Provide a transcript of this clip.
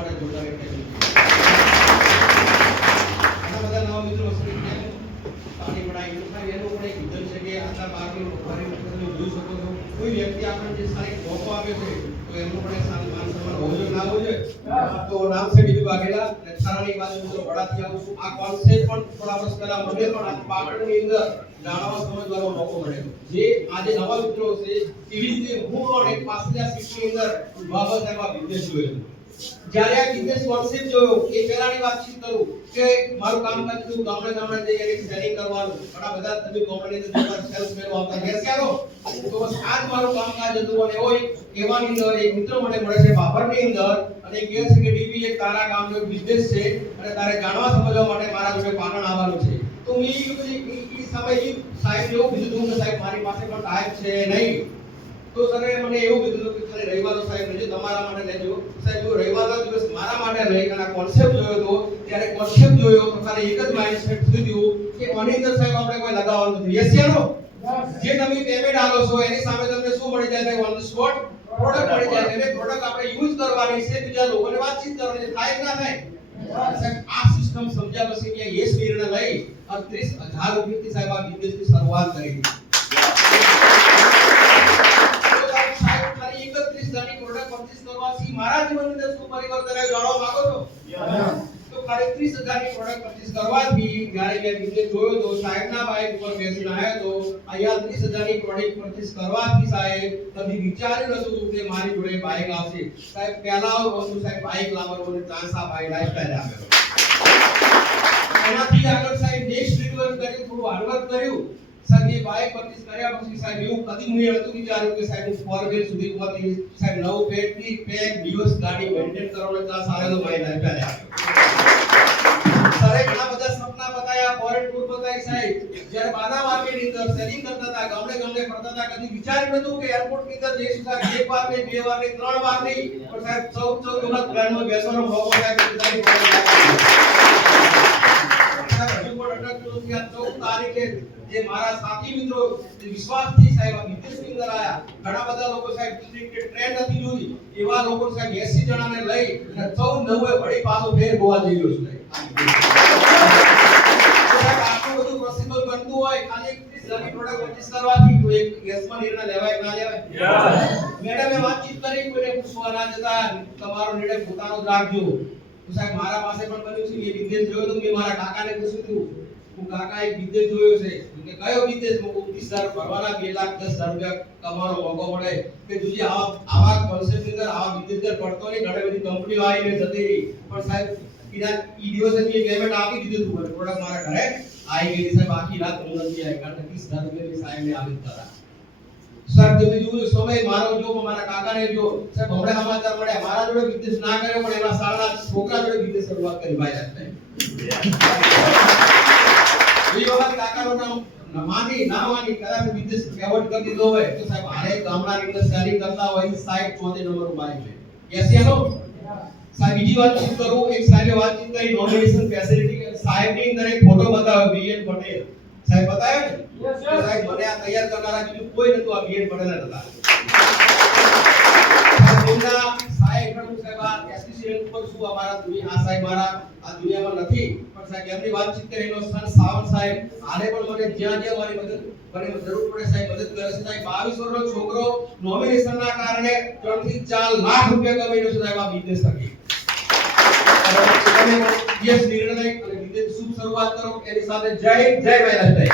માટે જોરદાર એક ઘણા બધા નવા મિત્રો હશે કે પાણી પડાય થાય એનું પણ એક વિધાન છે કે આટલા બારની લોકોની તમે જોઈ શકો છો કોઈ વ્યક્તિ આપણને જે સારી મોકો આપે છે તો એમનું પણ એક માન સન્માન હોવું જોઈએ ના હોવું જોઈએ તો નામ છે બીજું વાઘેલા અને થારાની બાજુ મિત્રો વડાથી આવું છું આ કોન્સેપ્ટ પણ થોડા વર્ષ પહેલા મને પણ આ પાટણની અંદર જાણવા સમજવાનો મોકો મળ્યો જે આજે નવા મિત્રો છે એવી રીતે હું પણ એક પાછલા શિક્ષણની અંદર બાબત એમાં બિઝનેસ જોયો જ્યારે આ બિઝનેસ કોન્સેપ્ટ જોયો એ પહેલાની વાતચીત કરું કે મારું કામ કરતું ગામડે ગામડે જઈને સેલિંગ કરવાનું ઘણા બધા તમે કોમ્પની અંદર સેલ્સમેન આવતા બેસ ક્યારો તો બસ આજ મારું કામકાજ હતું અને એવાની અંદર એક મિત્ર મને મળે છે બાબરની અંદર અને કહે છે કે ડીપી એક તારા ગામનો બિઝનેસ છે અને તારે જાણવા સમજવા માટે મારા જોડે પાટણ આવવાનું છે તો મેં એ સમયે સાહેબ એવું કીધું કે સાહેબ મારી પાસે પણ ટાઈમ છે નહીં તો સરે મને એવું કીધું કે તમે રવિવારનો સાહેબ લેજો તમારા માટે લેજો સાહેબ જો રવિવારનો દિવસ મારા માટે લઈ અને કોન્સેપ્ટ જોયો તો ત્યારે કોન્સેપ્ટ જોયો તો ખાલી એક જ માઇન્ડસેટ થયું કે આની અંદર સાહેબ આપણે કોઈ લગાવવાનું નથી યસ યાનો જે તમે પેમેન્ટ આલો છો એની સામે તમને શું મળી જાય છે ઓન ધ સ્પોટ પ્રોડક્ટ મળી જાય છે એટલે પ્રોડક્ટ આપણે યુઝ કરવાની છે બીજા લોકોને વાતચીત કરવાની છે થાય ના થાય સાહેબ આ સિસ્ટમ સમજ્યા પછી કે યસ નિર્ણય લઈ 30000 રૂપિયાથી સાહેબ આ બિઝનેસની શરૂઆત કરી મારા જીવનની અંદર શું પરિવર્તન આવ્યું જાણવા માંગો છો તો ખાલી 30000 ની પ્રોડક્ટ પરચેસ કરવાથી જ્યારે મેં બિઝનેસ જોયો તો સાહેબના બાઇક ઉપર બેસીને આવ્યો તો અહીંયા 30000 ની પ્રોડક્ટ પરચેસ કરવાથી સાહેબ કદી વિચાર્યું નતું કે મારી જોડે બાઇક આવશે સાહેબ પહેલા વસ્તુ સાહેબ બાઇક લાવવાનો ચાન્સ આ બાઇક લાઈફસ્ટાઈલ આપ્યો એનાથી આગળ સાહેબ નેક્સ્ટ રિવર્સ કર્યું થોડું હાર્ડવર્ક કર્યું સાહેબ એ બાઇક પરચેસ કર્યા પછી સાહેબ એવું કદી મેં નતું વિચાર્યું કે સાહેબ હું 4 વ્હીલ સુધી પહોંચી સાહેબ નવ પેટની પેક દિવસ ગાડી મેન્ટેન કરવાનો ચાન્સ આવેલો મારી લાઈફસ્ટાઈલ આપ્યો સરે ઘણા બધા સપના બતાયા ફોરેન ટૂર બતાવી સાહેબ જ્યારે બાના માર્કેટની અંદર સેલિંગ કરતા હતા ગામડે ગામડે ફરતા હતા કદી વિચાર્યું નતું કે એરપોર્ટની અંદર જઈશું સાહેબ એક વાર નહીં બે વાર નહીં ત્રણ વાર નહીં પણ સાહેબ 14 વખત પ્લેનમાં બેસવાનો મોકો સાહેબ સાહેબ હજુ પણ અટકતું નથી આ 14 તારીખે જે મારા સાથી મિત્રો વિશ્વાસથી સાહેબ આ બિઝનેસની અંદર આયા ઘણા બધા લોકો સાહેબ કે ટ્રેન્ડ નથી જોઈ એવા લોકો સાહેબ 80 જણાને લઈ અને 14 9 વળી પાછો ફેર ગોવા જઈ રહ્યો છે સાહેબ આટલું બધું પોસિબલ બનતું હોય ખાલી 30 લાખ પ્રોડક્ટ પરચેસ કરવાથી તો એક યસમાં નિર્ણય લેવાય કે ના લેવાય મેડમે વાતચીત કરી કોઈને પૂછવા ના જતા તમારો નિર્ણય પોતાનો જ રાખજો તો સાહેબ મારા પાસે પણ બન્યું છે એ બિઝનેસ જોયો તો મેં મારા કાકાને પૂછ્યું હતું હું કાકા એક બિઝનેસ જોયો છે કે કયો બિઝનેસ મો 20000 ભરવાના 2,10,000 રૂપિયા કમાવાનો મોકો મળે કે જોજી આવા કોન્સેપ્ટ ની અંદર આવા બિઝનેસ અંદર પડતો નહીં ઘણી બધી કંપનીઓ આવીને જતી રહી પણ સાહેબ ઈ દિવસે મેં પેમેન્ટ આપી દીધું હતું મને પ્રોડક્ટ મારા ઘરે આવી ગઈ સાહેબ આખી રાત હું નથી આવી કારણ કે 30000 રૂપિયાની સાહેબને આવી હતા સાહેબ તમે જોયું સમય મારો જો મારા કાકાને જો સાહેબ હમણાં સમાચાર મળ્યા મારા જોડે બિઝનેસ ના કર્યો પણ એના શાળાના છોકરા જોડે બિઝનેસ શરૂઆત કરી ભાઈ આપણે એ વખત કાકાનો નામ માની ના માની કદાચ બિઝનેસ એવોર્ડ કરી દીધો હોય તો સાહેબ હારે ગામડાની અંદર શેરિંગ કરતા હોય સાહેબ 74 નંબર બાઈક છે એસી હેલો સાહેબ બીજી વાત કરું એક સાહેબે વાતચીત કરી નોમિનેશન ફેસિલિટી સાહેબની અંદર એક ફોટો બતાવ્યો બીએન પટેલ સાહેબ બતાવ્યો ને સાહેબ મને આ તૈયાર કરનારા બીજું કોઈ નતું આ બીએન પટેલ હતા સાહેબ પણ સાહેબ આ એસપીસીએલ ઉપર શું અમારા દુનિયા આ સાહેબ મારા આ દુનિયામાં નથી પણ સાહેબ એમની વાતચીત કરીને સન સાવન સાહેબ આને પણ મને જ્યાં જ્યાં મારી મદદ જરૂર પડે સાહેબ મદદ કરે છે સાહેબ 22 વર્ષનો છોકરો નોમિનેશનના કારણે 3 થી 4 લાખ રૂપિયા કમાઈ રહ્યો છે સાહેબ આ બિઝનેસ થકી તમે યસ નિર્ણય અને બિઝનેસ શુભ શરૂઆત કરો એની સાથે જય જય મહારાજ